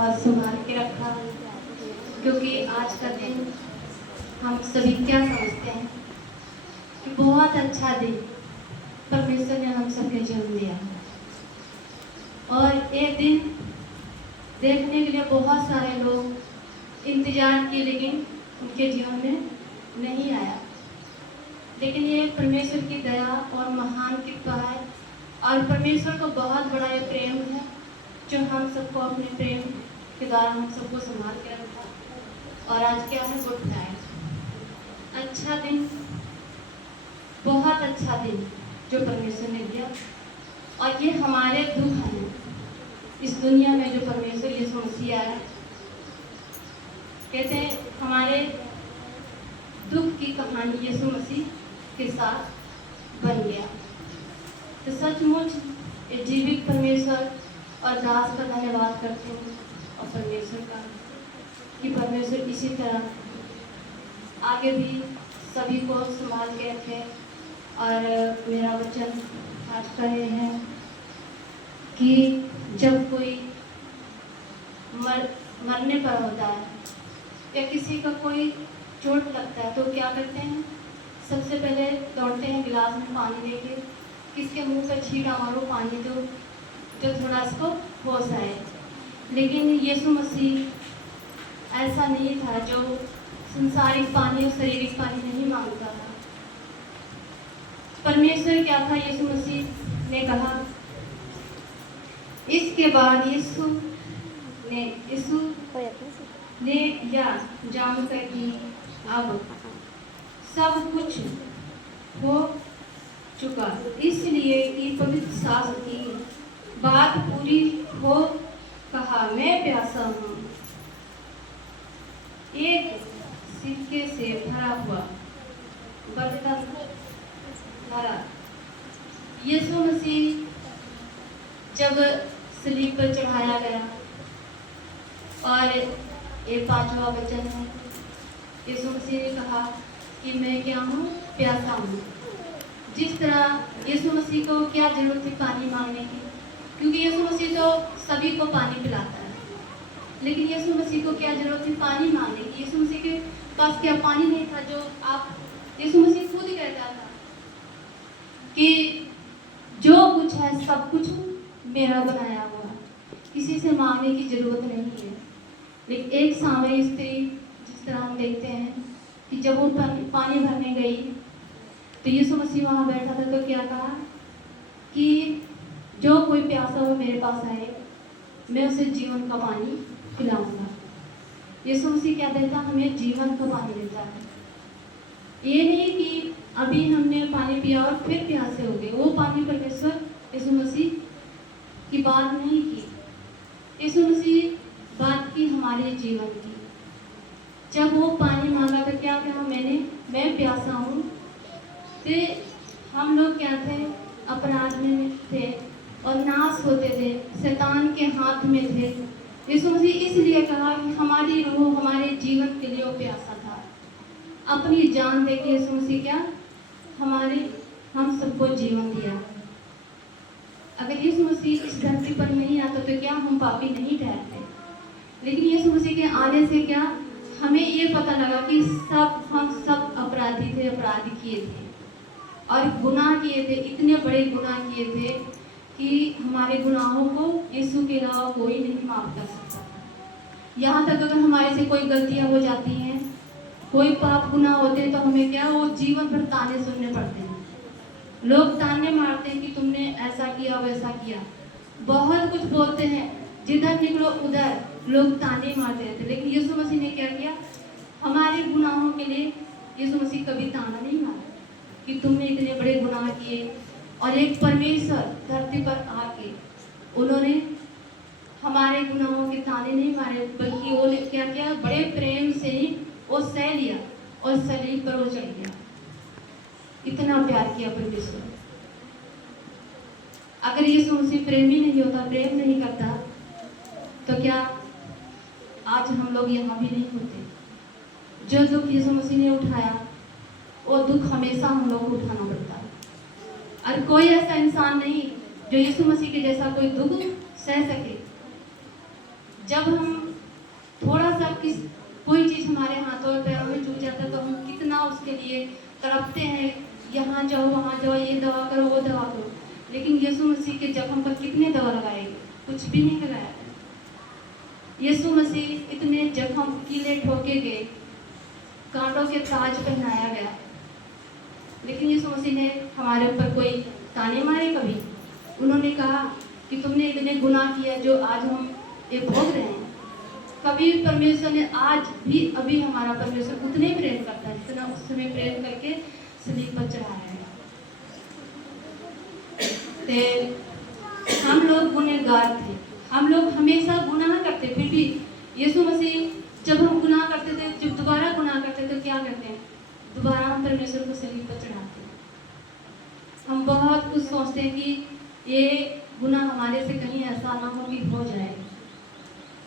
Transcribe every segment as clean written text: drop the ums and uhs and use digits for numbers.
और संभाल के रखा, क्योंकि आज का दिन हम सभी क्या समझते हैं कि बहुत अच्छा दिन परमेश्वर ने हम सबके जन्म दिया। और ये दिन देखने के लिए बहुत सारे लोग इंतजार किए, लेकिन उनके जीवन में नहीं आया। लेकिन ये परमेश्वर की दया और महान कृपा है, और परमेश्वर को बहुत बड़ा ये प्रेम है जो हम सबको अपने प्रेम के द्वारा हम सबको संभाल के रखा। और आज क्या है? Good Friday. अच्छा दिन, बहुत अच्छा दिन जो परमेश्वर ने दिया। और ये हमारे दुख हैं इस दुनिया में जो परमेश्वर यीशु मसीह आया। कहते हैं हमारे दुख की कहानी यीशु मसीह के साथ बन गया। तो सचमुच ये जीवित परमेश्वर और दास का धन्यवाद करते हूँ, और परमेश्वर का कि परमेश्वर इसी तरह आगे भी सभी को संभाल के रखे। और मेरा वचन आज का ये है कि जब कोई मरने पर होता है या किसी का कोई चोट लगता है तो क्या करते हैं? सबसे पहले दौड़ते हैं गिलास में पानी लेके, किसके मुंह पर छींटा मारो पानी दो जो थोड़ा इसको होश आए। लेकिन यीशु मसीह ऐसा नहीं था जो संसारिक पानी और शारीरिक पानी नहीं मांगता था। परमेश्वर क्या था? यीशु मसीह ने कहा, इसके बाद यीशु ने यह जानकर कि अब सब कुछ हो चुका, इसलिए कि पवित्र शास्त्र की बात पूरी हो, कहा, मैं प्यासा हूँ। एक सिक्के से भरा हुआ बर्तन भरा। यीशु मसीह जब सलीब पर चढ़ाया गया, और ये 5वां वचन है, यीशु मसीह ने कहा कि मैं क्या हूँ? प्यासा हूँ। जिस तरह यीशु मसीह को क्या जरूरत थी पानी मांगने की, क्योंकि यीशु मसीह तो सभी को पानी पिलाता है। लेकिन यीशु मसीह को क्या जरूरत थी पानी मांगने की? यीशु मसीह के पास क्या पानी नहीं था? जो आप यीशु मसीह खुद ही कहता था कि जो कुछ है सब कुछ मेरा बनाया हुआ, किसी से मांगने की जरूरत नहीं है। लेकिन एक सामरी स्त्री, जिस तरह हम देखते हैं कि जब वो पानी भरने गई तो यीशु मसीह वहाँ बैठा था, तो क्या कहा कि जो कोई प्यासा हो मेरे पास आए, मैं उसे जीवन का पानी पिलाऊंगा। यीशु मसीह क्या देता? हमें जीवन का पानी देता है। ये नहीं कि अभी हमने पानी पिया और फिर प्यासे हो गए। वो पानी परमेश्वर यीशु मसीह की बात नहीं की, यीशु मसीह बात की हमारे जीवन की। जब वो पानी मांगा तो क्या कहा? मैं प्यासा हूँ। तो हम लोग क्या थे? अपराध में थे और नाश होते थे, शैतान के हाथ में थे। यीशु मसीह इसलिए कहा कि हमारी रूह हमारे जीवन के लिए वो प्यासा था। अपनी जान दे के यीशु मसीह क्या हम सबको जीवन दिया। अगर यीशु मसीह इस धरती पर नहीं आता तो क्या हम पापी नहीं ठहरते? लेकिन यीशु मसीह के आने से क्या हमें ये पता लगा कि हम सब अपराधी थे, अपराध किए थे और गुनाह किए थे, इतने बड़े गुनाह किए थे कि हमारे गुनाहों को यीशु के अलावा कोई नहीं माफ कर सकता। यहाँ तक अगर हमारे से कोई गलतियाँ हो जाती हैं, कोई पाप गुनाह होते हैं, तो हमें क्या वो जीवन भर ताने सुनने पड़ते हैं। लोग ताने मारते हैं कि तुमने ऐसा किया वैसा किया, बहुत कुछ बोलते हैं, जिधर निकलो उधर लोग ताने मारते रहते। लेकिन यीशु मसीह ने क्या किया? हमारे गुनाहों के लिए यीशु मसीह कभी ताना नहीं मारा कि तुमने इतने बड़े गुनाह किए। और एक परमेश्वर धरती पर आके उन्होंने हमारे गुनाहों के ताने नहीं मारे, बल्कि वो क्या किया? बड़े प्रेम से ही वो सह लिया और सलीब पर वो चढ़ गया। इतना प्यार किया परमेश्वर। अगर यीशु मसीह प्रेमी नहीं होता, प्रेम नहीं करता, तो क्या आज हम लोग यहाँ भी नहीं होते? जो दुख यीशु मसीह ने उठाया वो दुख हमेशा हम लोग को उठाना पड़ता है। और कोई ऐसा इंसान नहीं जो यीशु मसीह के जैसा कोई दुख सह सके। जब हम थोड़ा सा कोई चीज़ हमारे हाथों में पैरों में चूक जाता है तो हम कितना उसके लिए तड़पते हैं, यहाँ जाओ वहाँ जाओ, ये दवा करो वो दवा करो। लेकिन यीशु मसीह के जख्म पर कितने दवा लगाएंगे? कुछ भी नहीं लगाया। यीशु मसीह इतने जख्म कीले ठोके गए, कांटों के ताज पहनाया गया, लेकिन यीशु मसीह ने हमारे ऊपर कोई ताने मारे कभी? उन्होंने कहा कि तुमने इतने गुनाह किया जो आज हम ये भोग रहे हैं। कभी परमेश्वर ने आज भी अभी हमारा परमेश्वर उतने प्रेम करता है जितना उस समय प्रेम करके सलीब पर चढ़ाया है। हम लोग गुनहगार थे, हम लोग हमेशा गुनाह करते, फिर भी यीशु मसीह जब हम गुनाह करते थे, जब दोबारा गुनाह करते तो क्या करते हैं? दोबारा हम परमेश्वर को सलीब पर चढ़ाते हैं। हम बहुत कुछ सोचते हैं कि ये गुनाह हमारे से कहीं ऐसा ना हो कि हो जाए,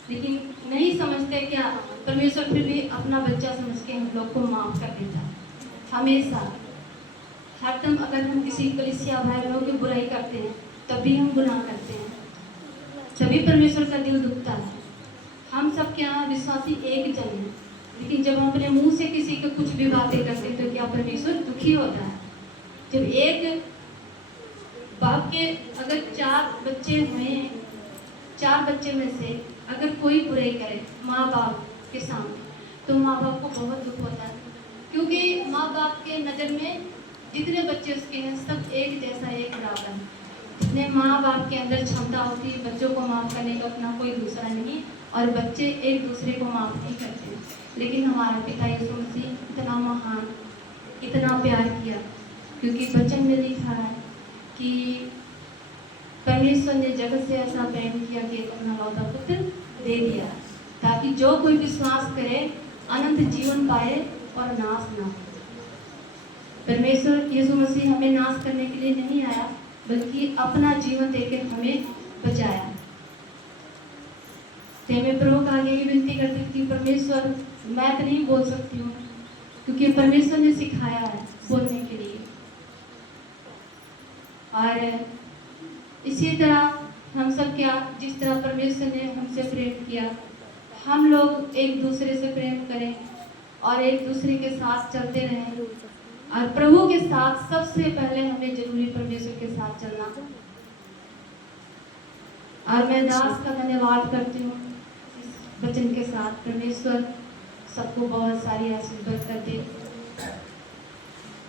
लेकिन नहीं समझते क्या परमेश्वर फिर भी अपना बच्चा समझ के हम लोग को माफ कर देता है। हमेशा हरदम अगर हम किसी कलीसिया भाई बहनों की बुराई करते हैं तब भी हम गुनाह करते हैं, तभी परमेश्वर का दिल दुखता है। हम सब क्या विश्वासी एक जन है, लेकिन जब हम अपने मुंह से किसी को कुछ भी बातें करते हैं तो क्या परमेश्वर दुखी होता है? जब एक बाप के अगर 4 बच्चे हुए, 4 बच्चे में से अगर कोई बुराई करे माँ बाप के सामने तो माँ बाप को बहुत दुख होता है, क्योंकि माँ बाप के नज़र में जितने बच्चे उसके हैं सब एक जैसा, एक बराबर है। जितने माँ बाप के अंदर क्षमता होती है बच्चों को माफ़ करने का अपना कोई दूसरा नहीं, और बच्चे एक दूसरे को माफ़ नहीं करते हैं। लेकिन हमारा पिता यीशु मसीह इतना महान, इतना प्यार किया, क्योंकि वचन में लिखा है कि परमेश्वर ने जगत से ऐसा प्रेम किया कि एक अपना लौता पुत्र दे दिया, ताकि जो कोई विश्वास करे अनंत जीवन पाए और नाश ना हो। परमेश्वर यीशु मसीह हमें नाश करने के लिए नहीं आया, बल्कि अपना जीवन देकर हमें बचाया। तो मैं प्रभु का आगे ये विनती करती थी, परमेश्वर मैं तो नहीं बोल सकती हूँ, क्योंकि परमेश्वर ने सिखाया है बोलने के लिए। और इसी तरह हम सब क्या, जिस तरह परमेश्वर ने हमसे प्रेम किया, हम लोग एक दूसरे से प्रेम करें और एक दूसरे के साथ चलते रहें। और प्रभु के साथ सबसे पहले हमें जरूरी परमेश्वर के साथ चलना। और मैं दास का धन्यवाद करती हूँ इस वचन के साथ। परमेश्वर सबको बहुत सारी आशीर्वाद कर दे।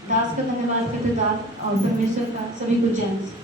दास का धन्यवाद करते दास और परमेश्वर का सभी को जय मसीह।